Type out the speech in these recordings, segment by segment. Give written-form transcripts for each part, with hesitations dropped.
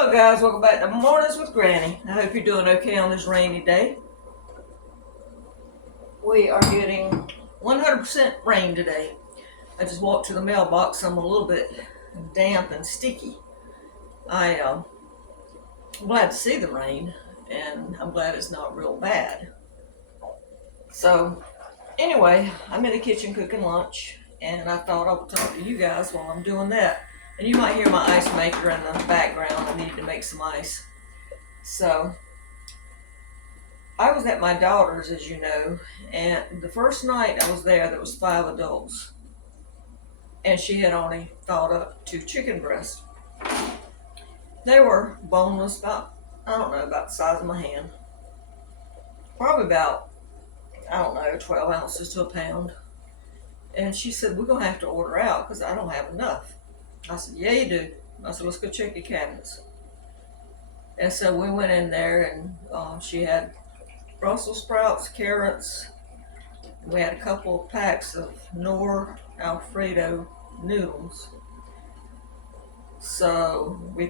Hello guys, welcome back to Mornings with Granny. I hope you're doing okay on this rainy day. We are getting 100% rain today. I just walked to the mailbox. I'm a little bit damp and sticky. I'm glad to see the rain, and I'm glad it's not real bad. So anyway, I'm in the kitchen cooking lunch, and I thought I would talk to you guys while I'm doing that. And you might hear my ice maker in the background. I need to make some ice. So I was at my daughter's, as you know, and the first night I was there was 5 adults, and she had only thawed up 2 chicken breasts. They were boneless, about the size of my hand, probably about 12 ounces to a pound. And she said, "We're gonna have to order out because I don't have enough." I said, "Yeah, you do." I said, "Let's go check your cabinets." And so we went in there, and she had Brussels sprouts, carrots. We had a couple of packs of Knorr Alfredo noodles. So we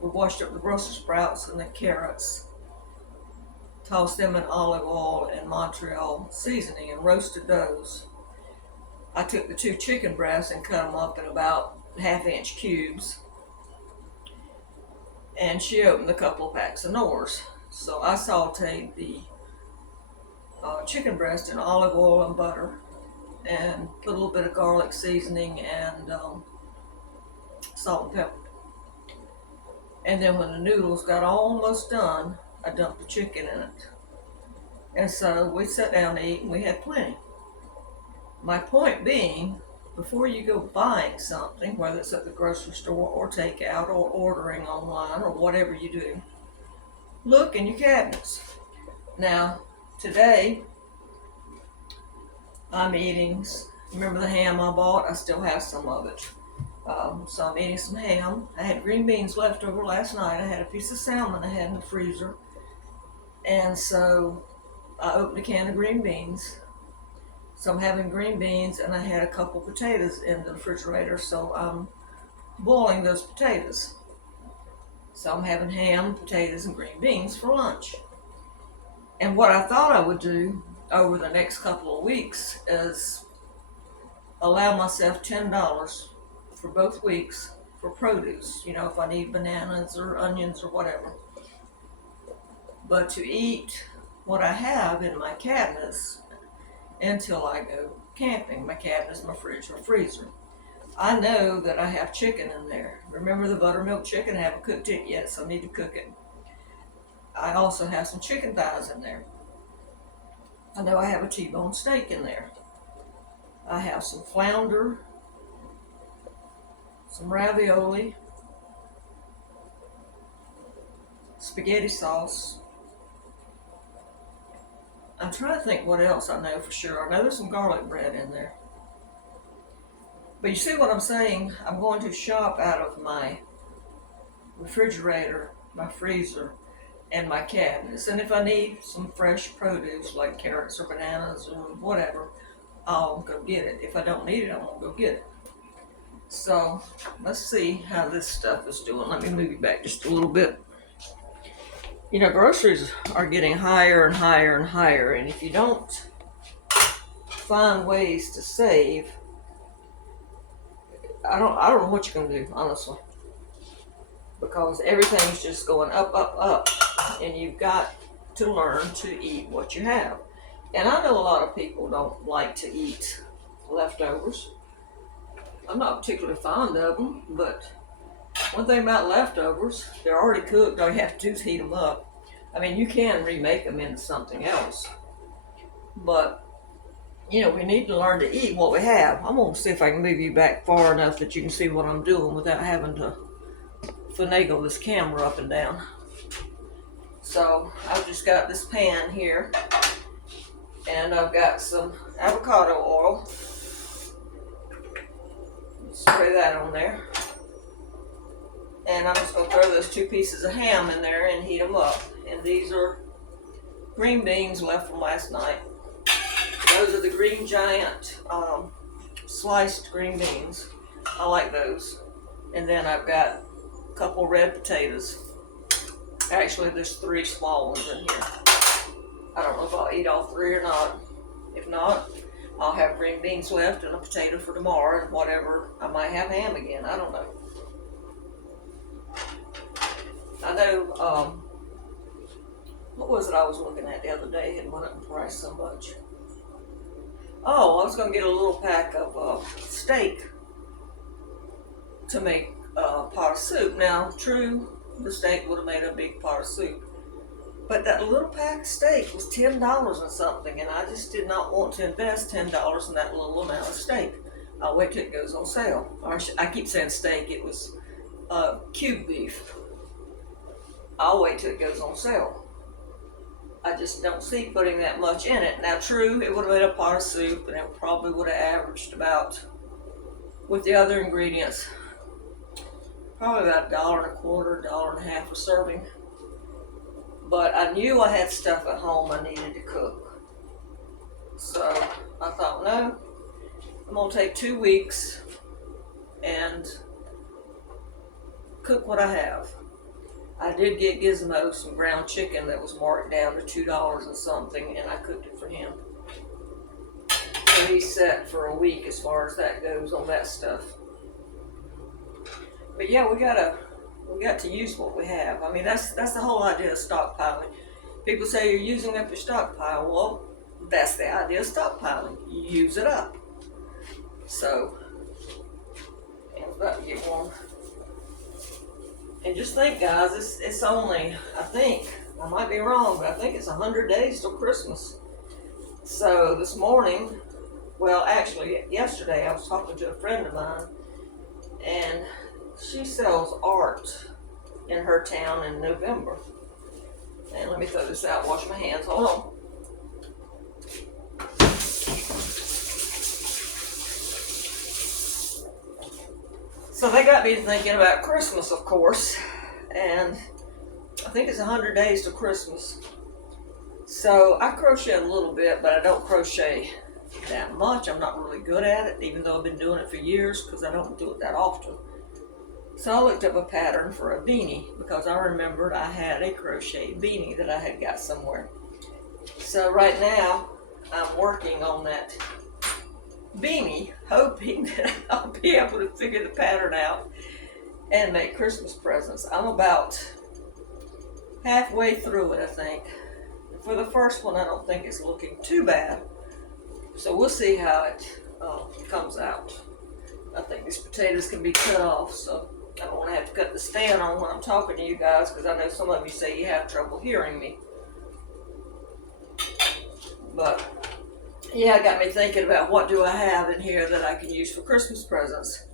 washed up the Brussels sprouts and the carrots, tossed them in olive oil and Montreal seasoning, and roasted those. I took the 2 chicken breasts and cut them up in about half-inch cubes. And she opened a couple of packs of Knorrs. So I sauteed the chicken breast in olive oil and butter, and put a little bit of garlic seasoning and salt and pepper. And then when the noodles got almost done, I dumped the chicken in it. And so we sat down to eat, and we had plenty. My point being, before you go buying something, whether it's at the grocery store or takeout or ordering online or whatever you do, look in your cabinets. Now, today, I'm eating, remember the ham I bought? I still have some of it. So I'm eating some ham. I had green beans left over last night. I had a piece of salmon I had in the freezer. And so I opened a can of green beans. So I'm having green beans, and I had a couple potatoes in the refrigerator, so I'm boiling those potatoes. So I'm having ham, potatoes, and green beans for lunch. And what I thought I would do over the next couple of weeks is allow myself $10 for both weeks for produce, if I need bananas or onions or whatever. But to eat what I have in my cabinets until I go camping. My cabinets, my fridge, my freezer. I know that I have chicken in there. Remember the buttermilk chicken? I haven't cooked it yet, so I need to cook it. I also have some chicken thighs in there. I know I have a T-bone steak in there. I have some flounder, some ravioli, spaghetti sauce. I'm trying to think what else I know for sure. I know there's some garlic bread in there. But you see what I'm saying? I'm going to shop out of my refrigerator, my freezer, and my cabinets. And if I need some fresh produce like carrots or bananas or whatever, I'll go get it. If I don't need it, I won't go get it. So let's see how this stuff is doing. Let me move you back just a little bit. Groceries are getting higher and higher and higher, and if you don't find ways to save, I don't know what you're gonna do, honestly, because everything's just going up, up, up, and you've got to learn to eat what you have. And I know a lot of people don't like to eat leftovers. I'm not particularly fond of them, but one thing about leftovers, they're already cooked. All you have to do is heat them up. I mean, you can remake them into something else. But, we need to learn to eat what we have. I'm going to see if I can move you back far enough that you can see what I'm doing without having to finagle this camera up and down. So, I've just got this pan here. And I've got some avocado oil. Spray that on there. And I'm just going to throw those 2 pieces of ham in there and heat them up. And these are green beans left from last night. Those are the Green Giant sliced green beans. I like those. And then I've got couple red potatoes. Actually, there's 3 small ones in here. I don't know if I'll eat all 3 or not. If not, I'll have green beans left and a potato for tomorrow, and whatever. I might have ham again. I don't know. I know, what was it I was looking at the other day? It went up in price so much. Oh, I was going to get a little pack of steak to make a pot of soup. Now, true, the steak would have made a big pot of soup. But that little pack of steak was $10 and something, and I just did not want to invest $10 in that little amount of steak. I'll wait till it goes on sale. Or I keep saying steak, it was cube beef. I'll wait till it goes on sale. I just don't see putting that much in it. Now, true, it would have made a pot of soup, and it probably would have averaged about, with the other ingredients, probably about $1.25, $1.50 a serving. But I knew I had stuff at home I needed to cook. So I thought, no, I'm going to take 2 weeks and cook what I have. I did get Gizmo some ground chicken that was marked down to $2 and something, and I cooked it for him. So he's set for a week as far as that goes on that stuff. But yeah, we got to use what we have. I mean, that's the whole idea of stockpiling. People say you're using up your stockpile. Well, that's the idea of stockpiling. You use it up. So, I'm about to get one. And just think, guys, it's only, I think, I might be wrong, but I think it's 100 days till Christmas. So this morning, well, actually, yesterday I was talking to a friend of mine, and she sells art in her town in November. And let me throw this out, wash my hands, hold on. So they got me thinking about Christmas, of course, and I think it's 100 days to Christmas. So I crochet a little bit, but I don't crochet that much. I'm not really good at it, even though I've been doing it for years, because I don't do it that often. So I looked up a pattern for a beanie, because I remembered I had a crochet beanie that I had got somewhere. So right now, I'm working on that beanie, hoping that I'll be able to figure the pattern out and make Christmas presents. I'm about halfway through it, I think. For the first one, I don't think it's looking too bad. So we'll see how it comes out. I think these potatoes can be cut off, so I don't want to have to cut the stand on when I'm talking to you guys, because I know some of you say you have trouble hearing me. But yeah, it got me thinking about what do I have in here that I can use for Christmas presents.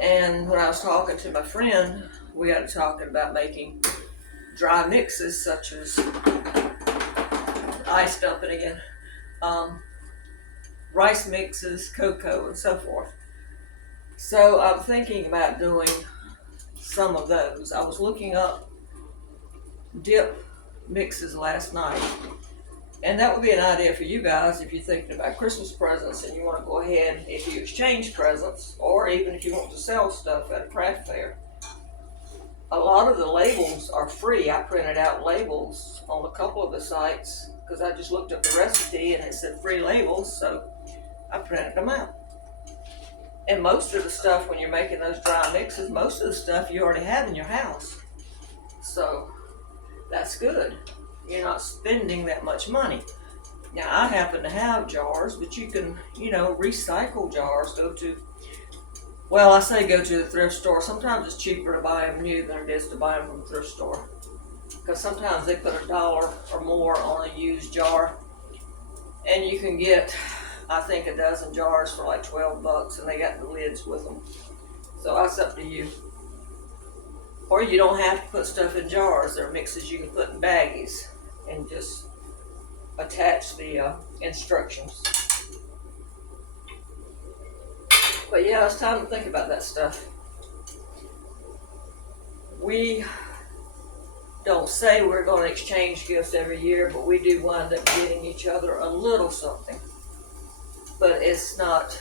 And when I was talking to my friend, we got to talking about making dry mixes such as ice dumping again, rice mixes, cocoa, and so forth. So I'm thinking about doing some of those. I was looking up dip mixes last night. And that would be an idea for you guys if you're thinking about Christmas presents and you want to go ahead, if you exchange presents, or even if you want to sell stuff at a craft fair. A lot of the labels are free. I printed out labels on a couple of the sites because I just looked up the recipe and it said free labels, so I printed them out. And most of the stuff, when you're making those dry mixes, most of the stuff you already have in your house. So that's good. You're not spending that much money. Now, I happen to have jars, but you can, recycle jars. Go to the thrift store. Sometimes it's cheaper to buy them new than it is to buy them from the thrift store. Because sometimes they put $1 or more on a used jar. And you can get, I think, a dozen jars for like $12, and they got the lids with them. So that's up to you. Or you don't have to put stuff in jars. There are mixes you can put in baggies and just attach the instructions. But yeah, it's time to think about that stuff. We don't say we're going to exchange gifts every year, but we do wind up getting each other a little something. But it's not,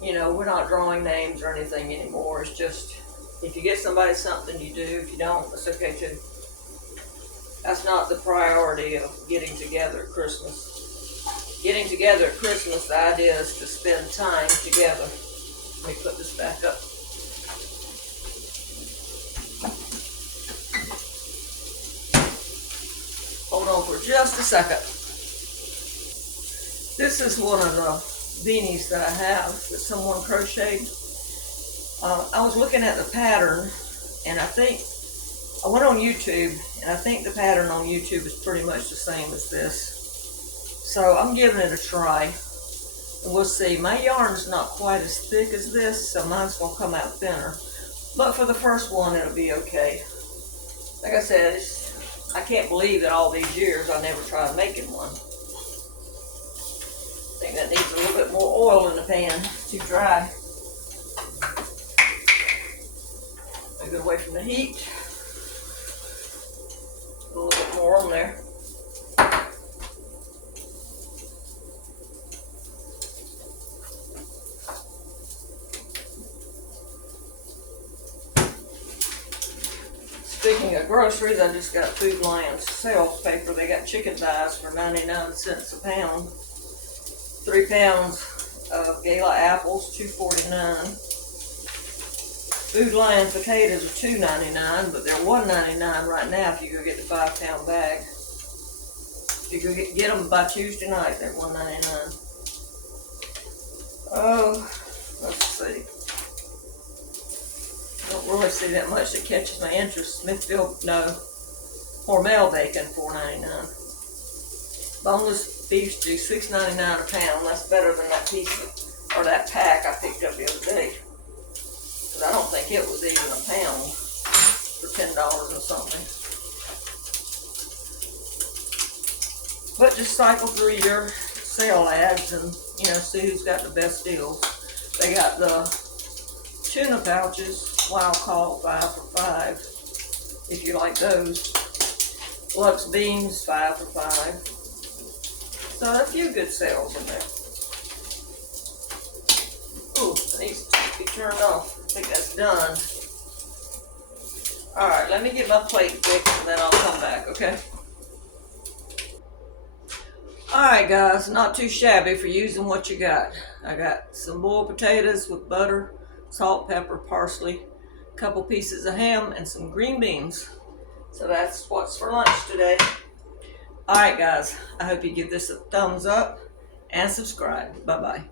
we're not drawing names or anything anymore. It's just If you get somebody something, you do. If you don't, it's okay too. That's not the priority of getting together at Christmas. Getting together at Christmas, the idea is to spend time together. Let me put this back up. Hold on for just a second. This is one of the beanies that I have that someone crocheted. I was looking at the pattern, and I went on YouTube, and I think the pattern on YouTube is pretty much the same as this. So I'm giving it a try, and we'll see. My yarn's not quite as thick as this, so mine's gonna come out thinner. But for the first one, it'll be okay. Like I said, I can't believe that all these years I never tried making one. I think that needs a little bit more oil in the pan. It's too dry. Move it away from the heat. A little bit more on there. Speaking of groceries, I just got Food Lion's sales paper. They got chicken thighs for 99 cents a pound. 3 pounds of Gala apples, $2.49. Food Lion potatoes are $2.99, but they're $1.99 right now if you go get the 5-pound bag. If you go get them by Tuesday night, they're $1.99. Oh, let's see. I don't really see that much that catches my interest. Smithfield, no. Hormel bacon, $4.99. Boneless beef stew, $6.99 a pound. That's better than that that pack I picked up the other day. Because I don't think it was even a pound for $10 or something. But just cycle through your sale ads and, see who's got the best deals. They got the tuna pouches, wild caught, 5 for $5, if you like those. Lux beans, 5 for $5. So a few good sales in there. Ooh, it needs to be turned off. I think that's done. Alright, let me get my plate fixed and then I'll come back, okay? Alright guys, not too shabby for using what you got. I got some boiled potatoes with butter, salt, pepper, parsley, a couple pieces of ham, and some green beans. So that's what's for lunch today. Alright guys, I hope you give this a thumbs up and subscribe. Bye bye.